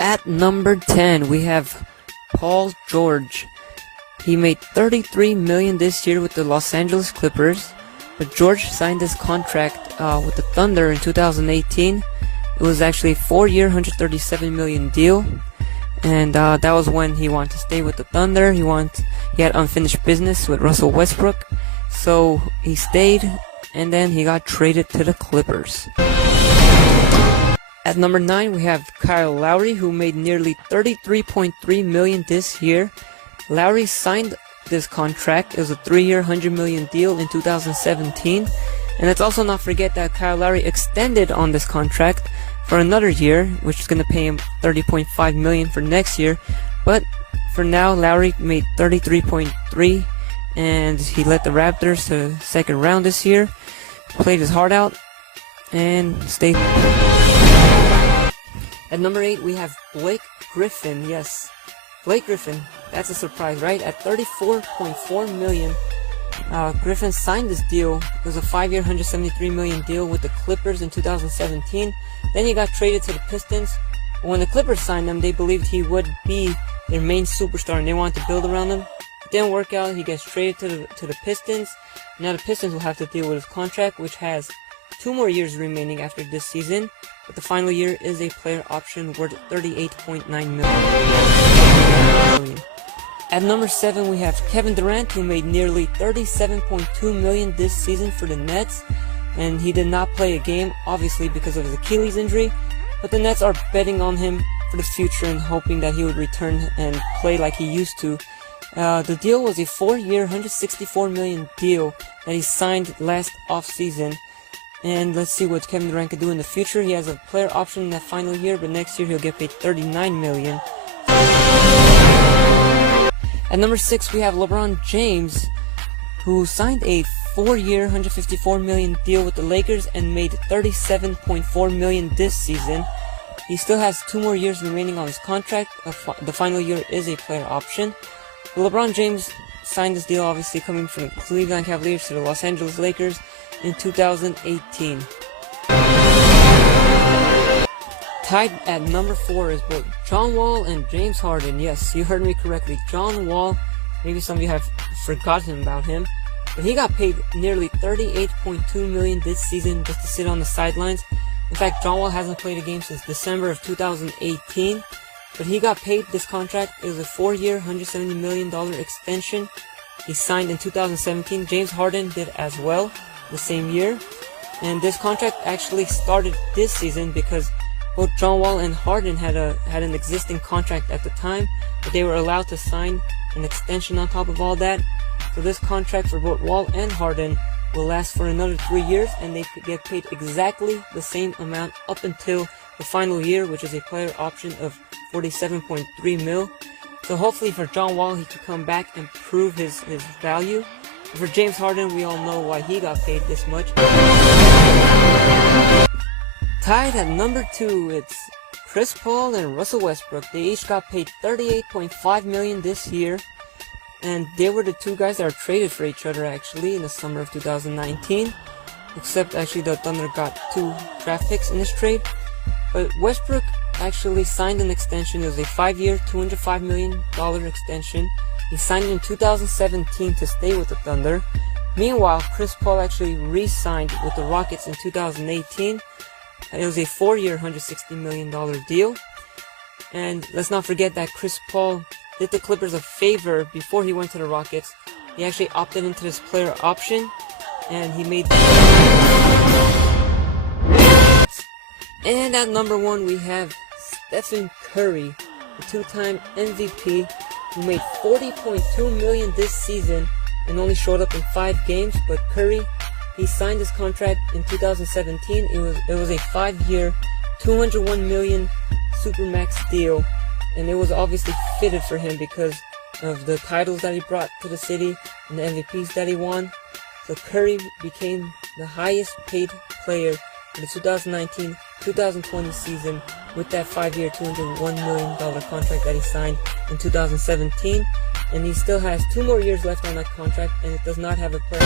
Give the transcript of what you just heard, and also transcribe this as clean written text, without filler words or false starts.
At number 10, we have Paul George. He made $33 million this year with the Los Angeles Clippers, but George signed his contract with the Thunder in 2018. It was actually a 4-year, $137 million deal, and that was when he wanted to stay with the Thunder. He had unfinished business with Russell Westbrook, so he stayed, and then he got traded to the Clippers. At number 9, we have Kyle Lowry, who made nearly $33.3 million this year. Lowry signed this contract. It was a 3-year, $100 million deal in 2017. And let's also not forget that Kyle Lowry extended on this contract for another year, which is going to pay him $30.5 million for next year. But for now, Lowry made $33.3, and he led the Raptors to the second round this year. Played his heart out and stayed. At number 8, we have Blake Griffin. Yes, Blake Griffin. That's a surprise, right? At $34.4 million, Griffin signed this deal. It was a 5-year, $173 million deal with the Clippers in 2017. Then he got traded to the Pistons. When the Clippers signed him, they believed he would be their main superstar, and they wanted to build around him. It didn't work out. He gets traded to the Pistons. Now the Pistons will have to deal with his contract, which has 2 more years remaining after this season, but the final year is a player option worth $38.9 million. At number 7, we have Kevin Durant, who made nearly $37.2 million this season for the Nets, and he did not play a game, obviously because of his Achilles injury, but the Nets are betting on him for the future and hoping that he would return and play like he used to. The deal was a 4-year, $164 million deal that he signed last offseason. And let's see what Kevin Durant can do in the future. He has a player option in that final year, but next year he'll get paid $39 million. At number 6, we have LeBron James, who signed a 4-year, $154 million deal with the Lakers and made $37.4 million this season. He still has 2 more years remaining on his contract. The final year is a player option. LeBron James signed this deal, obviously coming from the Cleveland Cavaliers to the Los Angeles Lakers in 2018. Tied at number 4 is both John Wall and James Harden. Yes, you heard me correctly. John Wall, maybe some of you have forgotten about him, but he got paid nearly $38.2 million this season just to sit on the sidelines. In fact, John Wall hasn't played a game since December of 2018, but he got paid this contract. It was a 4-year, $170 million extension. He signed in 2017. James Harden did as well the same year, and this contract actually started this season because both John Wall and Harden had an existing contract at the time, but they were allowed to sign an extension on top of all that. So this contract for both Wall and Harden will last for another 3 years, and they could get paid exactly the same amount up until the final year, which is a player option of $47.3 million. So hopefully for John Wall, he can come back and prove his value. For James Harden, we all know why he got paid this much. Tied at number 2, it's Chris Paul and Russell Westbrook. They each got paid $38.5 million this year, and they were the 2 guys that are traded for each other actually in the summer of 2019. Except actually the Thunder got 2 draft picks in this trade. But Westbrook actually signed an extension. It was a 5-year, $205 million extension. He signed it in 2017 to stay with the Thunder. Meanwhile, Chris Paul actually re-signed with the Rockets in 2018. It was a 4-year, $160 million deal. And let's not forget that Chris Paul did the Clippers a favor before he went to the Rockets. He actually opted into this player option, and he made... And at number 1, we have Stephen Curry, the 2-time MVP, who made $40.2 million this season and only showed up in 5 games. But Curry, he signed his contract in 2017. It was a 5-year, $201 million Supermax deal, and it was obviously fitted for him because of the titles that he brought to the city and the MVPs that he won. So Curry became the highest paid player for the 2019-2020 season with that 5-year, $201 million contract that he signed in 2017. And he still has 2 more years left on that contract, and it does not have a player.